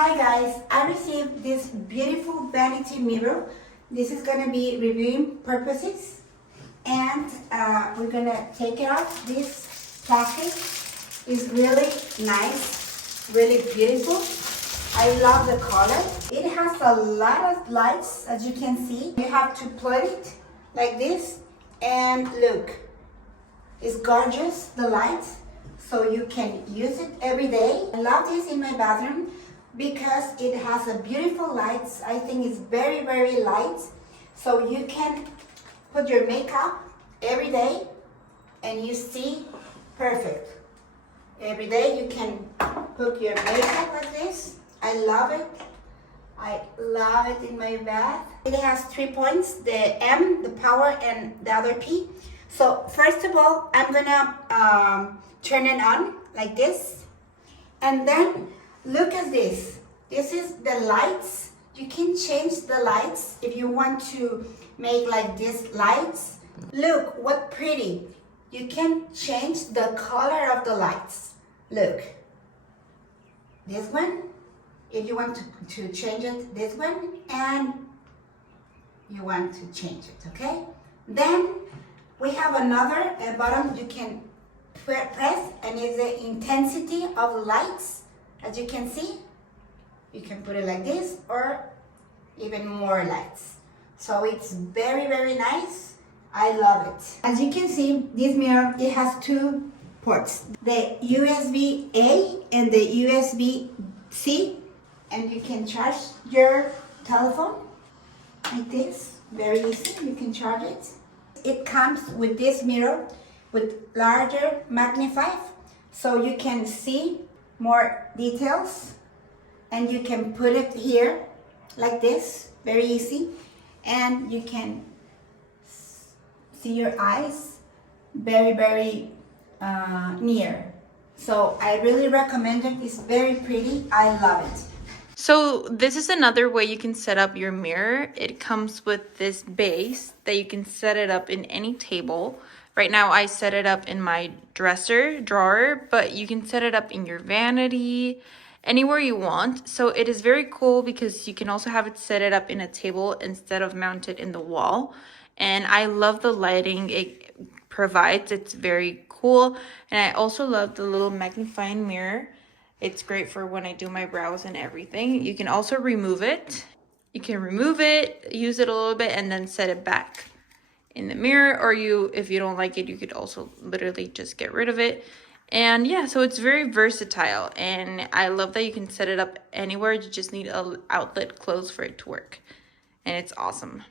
Hi guys, I received this beautiful vanity mirror. This is gonna be reviewing purposes, and we're gonna take it off. This plastic is really nice, really beautiful. I love the color. It has a lot of lights, as you can see. You have to plug it like this, and look, it's gorgeous, the lights, so you can use it every day. I love this in my bathroom because it has a beautiful lights. I think it's very, very light, so you can put your makeup every day and you see perfect. Every day you can put your makeup like this. I love it. I love it in my bath. It has 3 points, the M, the power, and the other P. So first of all, I'm gonna turn it on like this, and then look at this. This is the lights. You can change the lights if you want to make like this lights. Look what pretty. You can change the color of the lights. Look. This one, if you want to change it, this one, and you want to change it, okay? Then we have another button you can press, and it's the intensity of the lights. As you can see, you can put it like this or even more lights. So it's very, very nice. I love it. As you can see, this mirror, it has 2 ports, the USB-A and the USB-C, and you can charge your telephone like this. Very easy, you can charge it. It comes with this mirror with larger magnifier, so you can see more details, and you can put it here like this, very easy, and you can see your eyes very, very near. So I really recommend it. It's very pretty. I love it. So this is another way you can set up your mirror. It comes with this base that you can set it up in any table. Right now I set it up in my dresser drawer, but you can set it up in your vanity, anywhere you want. So it is very cool because you can also have it set it up in a table instead of mounted in the wall. And I love the lighting it provides. It's very cool. And I also love the little magnifying mirror. It's great for when I do my brows and everything. You can also remove it. You can remove it, use it a little bit, and then set it back in the mirror. Or if you don't like it, you could also literally just get rid of it. And yeah, so it's very versatile. And I love that you can set it up anywhere. You just need an outlet close for it to work. And it's awesome.